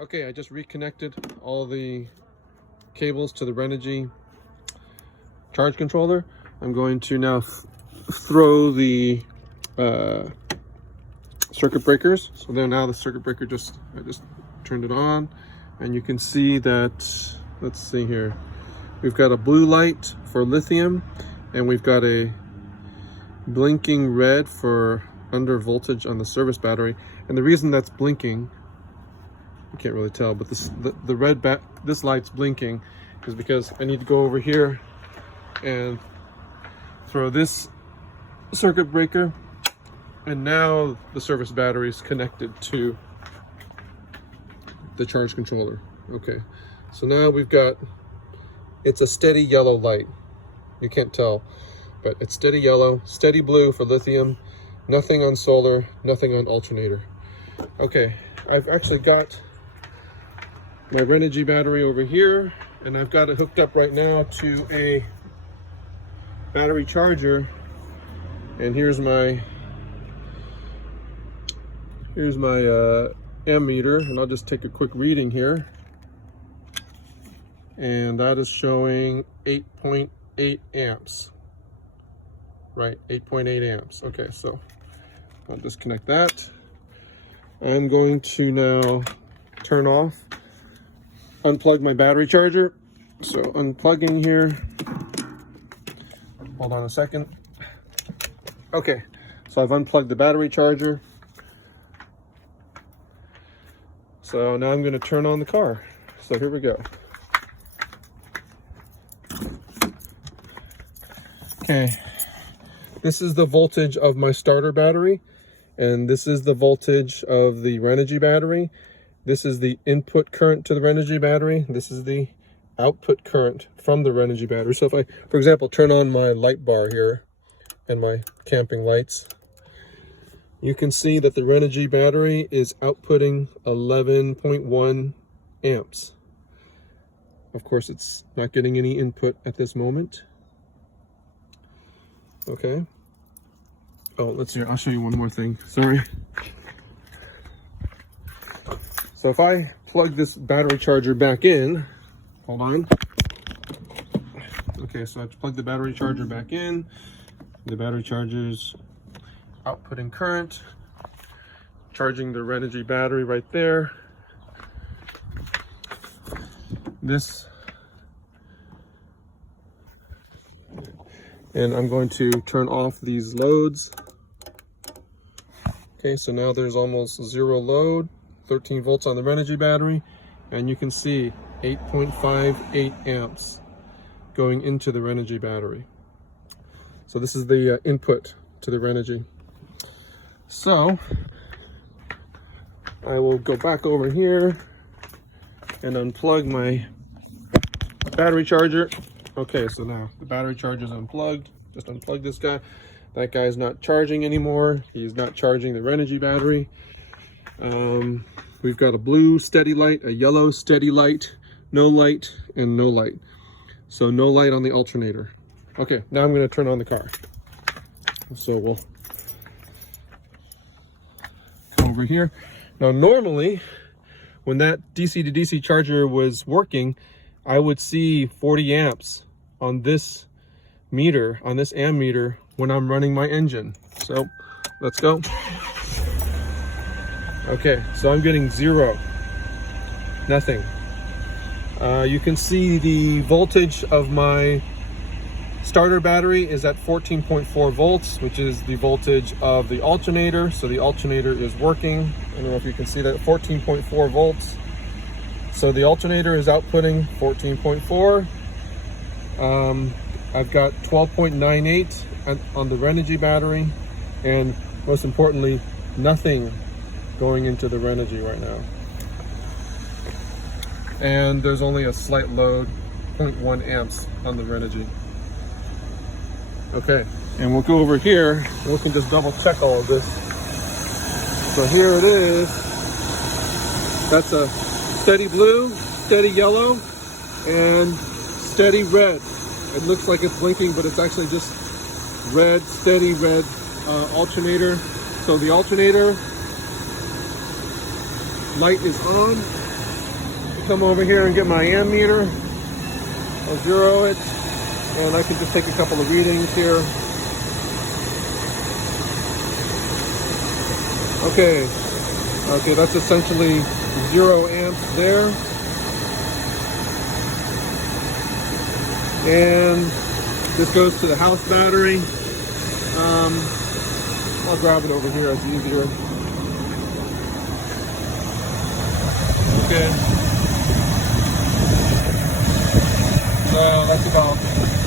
Okay, I just reconnected all the cables to the Renogy charge controller. I'm going to now throw the circuit breakers. So now the circuit breaker I just turned it on, and you can see that, let's see here, we've got a blue light for lithium, and we've got a blinking red for under voltage on the service battery. And the reason that's blinking, you can't really tell, but this light's blinking is because I need to go over here and throw this circuit breaker, and now the service battery is connected to the charge controller. Okay, so now it's a steady yellow light. You can't tell, but it's steady yellow, steady blue for lithium, nothing on solar, nothing on alternator. Okay, I've actually got my Renogy battery over here, and I've got it hooked up right now to a battery charger. And here's my ammeter, and I'll just take a quick reading here, and that is showing 8.8 amps. Right, 8.8 amps. Okay, so I'll disconnect that. I'm going to now unplug my battery charger. So unplugging here. Hold on a second. Okay, so I've unplugged the battery charger. So now I'm going to turn on the car. So here we go. Okay, this is the voltage of my starter battery, and this is the voltage of the Renogy battery. This is the input current to the Renogy battery. This is the output current from the Renogy battery. So if I, for example, turn on my light bar here and my camping lights, you can see that the Renogy battery is outputting 11.1 amps. Of course, it's not getting any input at this moment. Okay. Oh, let's see. I'll show you one more thing. Sorry. So if I plug this battery charger back in, hold on. Okay, so I plug the battery charger back in. The battery charger's outputting current, charging the Renogy battery right there. And I'm going to turn off these loads. Okay, so now there's almost zero load, 13 volts on the Renogy battery, and you can see 8.58 amps going into the Renogy battery. So this is the input to the Renogy. So I will go back over here and unplug my battery charger. Okay, so now the battery charger is unplugged. Just unplug this guy. That guy's not charging anymore. He's not charging the Renogy battery. We've got a blue steady light, a yellow steady light, no light, and no light. So no light on the alternator. Okay, now I'm going to turn on the car. So we'll come over here. Now normally, when that DC to DC charger was working, I would see 40 amps on this meter, on this ammeter, when I'm running my engine. So let's go. Okay, so I'm getting zero, nothing. You can see the voltage of my starter battery is at 14.4 volts, which is the voltage of the alternator. So the alternator is working. I don't know if you can see that, 14.4 volts. So the alternator is outputting 14.4. I've got 12.98 on the Renogy battery, and most importantly, nothing going into the Renogy right now. And there's only a slight load, 0.1 amps on the Renogy. Okay, and we'll go over here and we can just double check all of this. So here it is. That's a steady blue, steady yellow, and steady red. It looks like it's blinking, but it's actually just red, steady red alternator. So the alternator light is on, come over here and get my ammeter. I'll zero it, and I can just take a couple of readings here. Okay, that's essentially 0 amps there. And this goes to the house battery. I'll grab it over here, it's easier. Okay. So that's about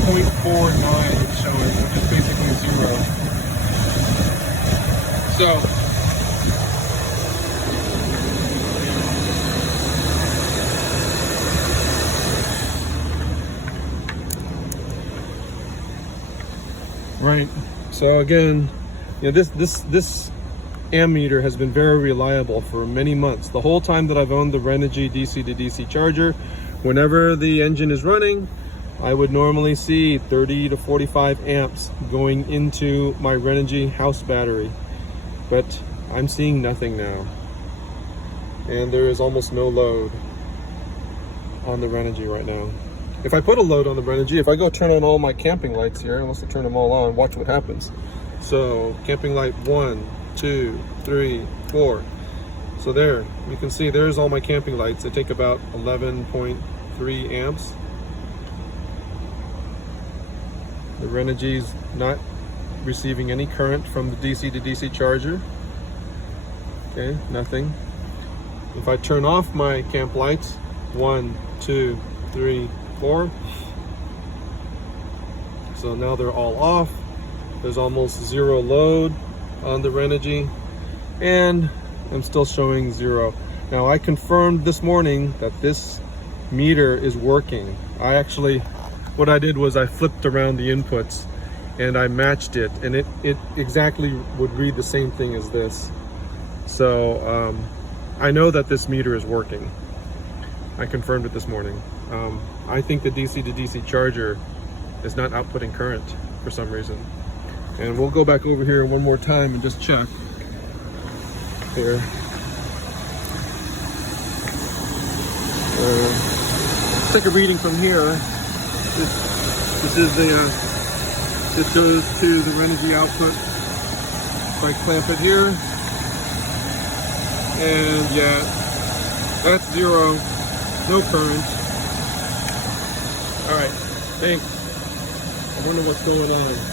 0.49 it's showing, which is basically 0. So right. So again, you know, this ammeter has been very reliable for many months. The whole time that I've owned the Renogy DC to DC charger, whenever the engine is running, I would normally see 30 to 45 amps going into my Renogy house battery. But I'm seeing nothing now. And there is almost no load on the Renogy right now. If I put a load on the Renogy, if I go turn on all my camping lights here, unless I turn them all on, watch what happens. So camping light 1, 2, 3, 4. So there, you can see there's all my camping lights. They take about 11.3 amps. The Renogy's not receiving any current from the DC to DC charger. Okay, nothing. If I turn off my camp lights, 1, 2, 3, 4. So now they're all off. There's almost 0 load on the Renogy, and I'm still showing 0. Now I confirmed this morning that this meter is working. What I did was I flipped around the inputs and I matched it, and it exactly would read the same thing as this. So I know that this meter is working. I confirmed it this morning. I think the DC to DC charger is not outputting current for some reason. And we'll go back over here one more time and just check here. Take a reading from here. This goes to the Renogy output. If I clamp it here, and yeah, that's 0, no current. All right, thanks. I wonder what's going on.